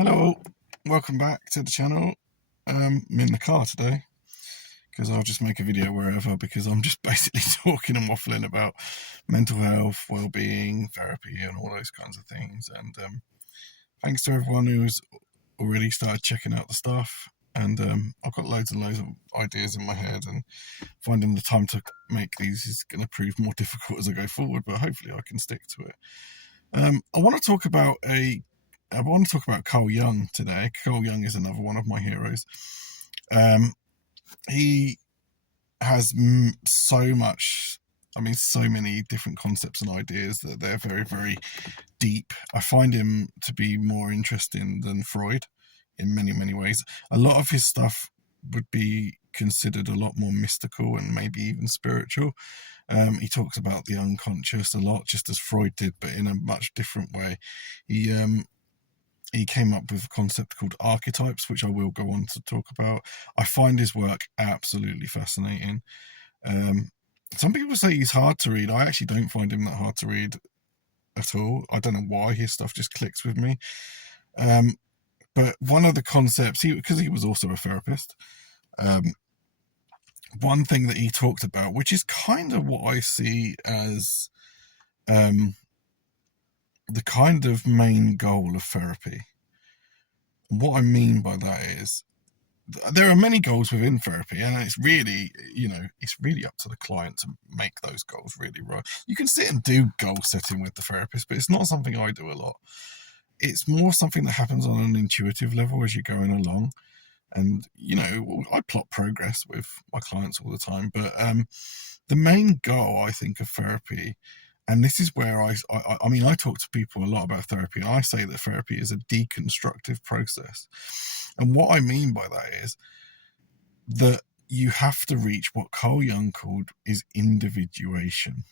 Hello, welcome back to the channel. I'm in the car today because I'll just make a video wherever because I'm just basically talking and waffling about mental health, well-being, therapy and all those kinds of things. And thanks to everyone who's already started checking out the stuff. And I've got loads and loads of ideas in my head, and finding the time to make these is going to prove more difficult as I go forward, but hopefully I can stick to it. I want to talk about Carl Jung today. Carl Jung is another one of my heroes. He has so many different concepts and ideas that they're very, very deep. I find him to be more interesting than Freud in many, many ways. A lot of his stuff would be considered a lot more mystical and maybe even spiritual. He talks about the unconscious a lot, just as Freud did, but in a much different way. He came up with a concept called archetypes, which I will go on to talk about. I find his work absolutely fascinating. Some people say he's hard to read. I actually don't find him that hard to read at all. I don't know why. His stuff just clicks with me. But one of the concepts, because he was also a therapist, one thing that he talked about, which is kind of what I see as the kind of main goal of therapy. What I mean by that is there are many goals within therapy, and it's really up to the client to make those goals really right. You can sit and do goal setting with the therapist, but it's not something I do a lot. It's more something that happens on an intuitive level as you're going along. And, I plot progress with my clients all the time. But the main goal, I think, of therapy, and this is where I talk to people a lot about therapy. I say that therapy is a deconstructive process. And what I mean by that is that you have to reach what Carl Jung called is individuation.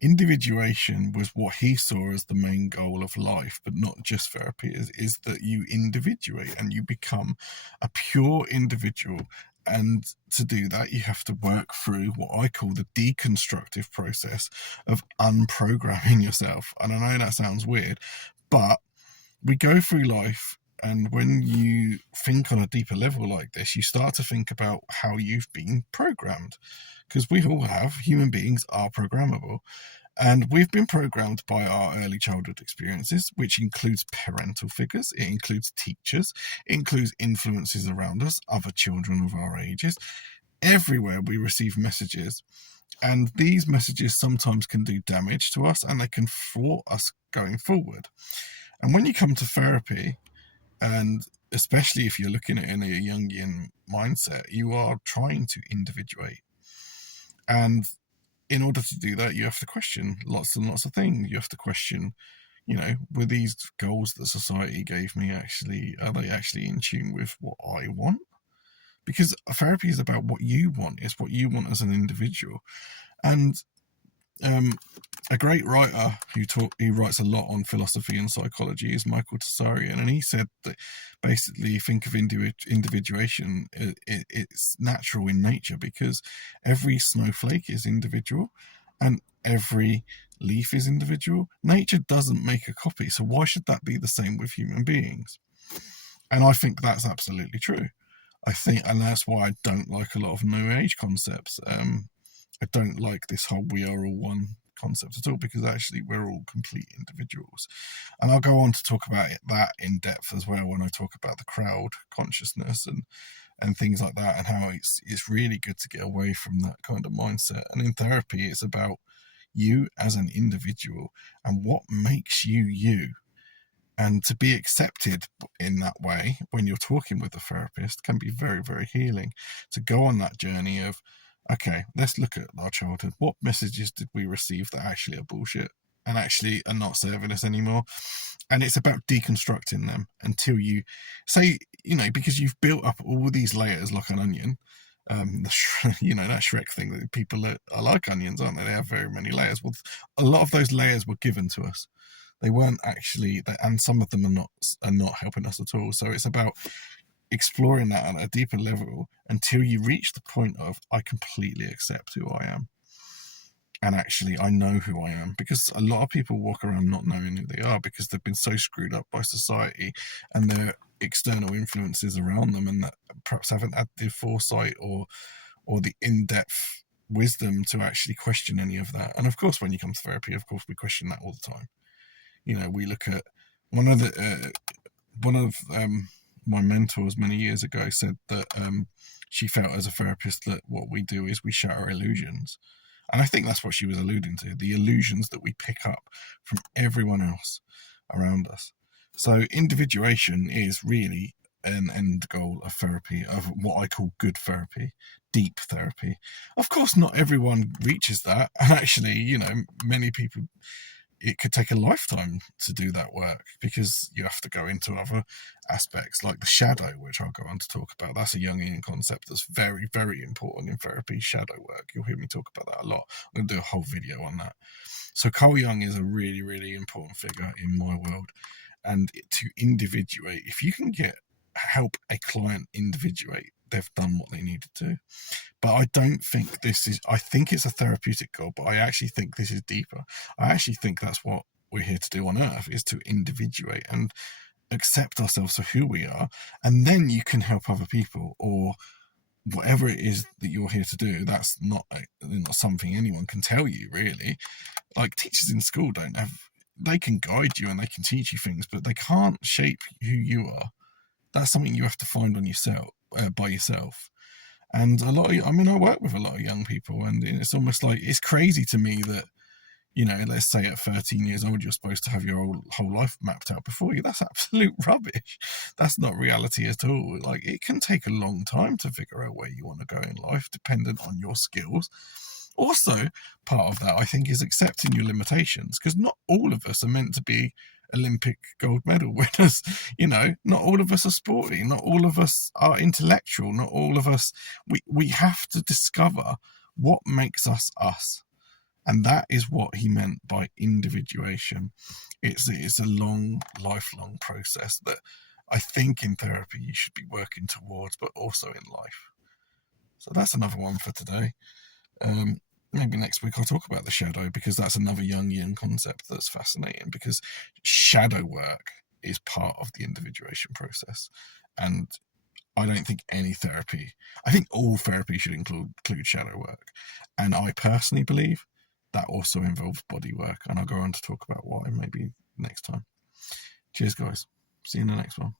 Individuation was what he saw as the main goal of life, but not just therapy, is that you individuate and you become a pure individual. And to do that, you have to work through what I call the deconstructive process of unprogramming yourself. And I know that sounds weird, but we go through life, and when you think on a deeper level like this, you start to think about how you've been programmed. Because we all have, human beings are programmable. And we've been programmed by our early childhood experiences, which includes parental figures, it includes teachers, it includes influences around us, other children of our ages. Everywhere we receive messages. And these messages sometimes can do damage to us, and they can thwart us going forward. And when you come to therapy, and especially if you're looking at it in a Jungian mindset, you are trying to individuate. And in order to do that, you have to question lots and lots of things. You have to question, were these goals that society gave me are they actually in tune with what I want? Because therapy is about what you want. It's what you want as an individual. And a great writer who writes a lot on philosophy and psychology is Michael Tsarian, and he said that basically think of individuation, it's natural in nature because every snowflake is individual and every leaf is individual. Nature doesn't make a copy, so why should that be the same with human beings? And I think that's absolutely true. And that's why I don't like a lot of New Age concepts. I don't like this whole we are all one concept at all, because actually we're all complete individuals. And I'll go on to talk about that in depth as well when I talk about the crowd consciousness and things like that, and how it's really good to get away from that kind of mindset. And in therapy, it's about you as an individual and what makes you you. And to be accepted in that way when you're talking with a therapist can be very, very healing. To go on that journey of, okay, let's look at our childhood. What messages did we receive that actually are bullshit and actually are not serving us anymore? And it's about deconstructing them until you say, because you've built up all these layers like an onion. That Shrek thing that people are like onions, aren't they? They have very many layers. Well, a lot of those layers were given to us. They weren't actually, and some of them are not helping us at all. So it's about exploring that at a deeper level until you reach the point of, I completely accept who I am. And actually, I know who I am, because a lot of people walk around not knowing who they are because they've been so screwed up by society and their external influences around them, and that perhaps haven't had the foresight or the in-depth wisdom to actually question any of that. And of course, when you come to therapy, of course, we question that all the time. We look at one of the one of my mentors many years ago said that she felt as a therapist that what we do is we shatter illusions. And I think that's what she was alluding to, the illusions that we pick up from everyone else around us. So individuation is really an end goal of therapy, of what I call good therapy, deep therapy. Of course, not everyone reaches that. And actually, many people, it could take a lifetime to do that work, because you have to go into other aspects like the shadow, which I'll go on to talk about. That's a Jungian concept that's very, very important in therapy, shadow work. You'll hear me talk about that a lot. I'm going to do a whole video on that. So Carl Jung is a really, really important figure in my world. And to individuate, if you can help a client individuate, they've done what they needed to. But I don't think I think it's a therapeutic goal, but I actually think this is deeper. I actually think that's what we're here to do on earth, is to individuate and accept ourselves for who we are. And then you can help other people, or whatever it is that you're here to do. That's not something anyone can tell you, really. Like, teachers in school they can guide you and they can teach you things, but they can't shape who you are. That's something you have to find on yourself, by yourself. And I work with a lot of young people, and it's almost like, it's crazy to me that, let's say at 13 years old, you're supposed to have your whole life mapped out before you. That's absolute rubbish. That's not reality at all. Like, it can take a long time to figure out where you want to go in life, dependent on your skills. Also, part of that, I think, is accepting your limitations, because not all of us are meant to be Olympic gold medal winners. Not all of us are sporty, not all of us are intellectual, not all of us. We have to discover what makes us us. And that is what he meant by individuation. It's a long, lifelong process that I think in therapy you should be working towards, but also in life. So that's another one for today. Maybe next week I'll talk about the shadow, because that's another Jungian concept that's fascinating, because shadow work is part of the individuation process. And I don't think I think all therapy should include shadow work. And I personally believe that also involves body work. And I'll go on to talk about why maybe next time. Cheers, guys. See you in the next one.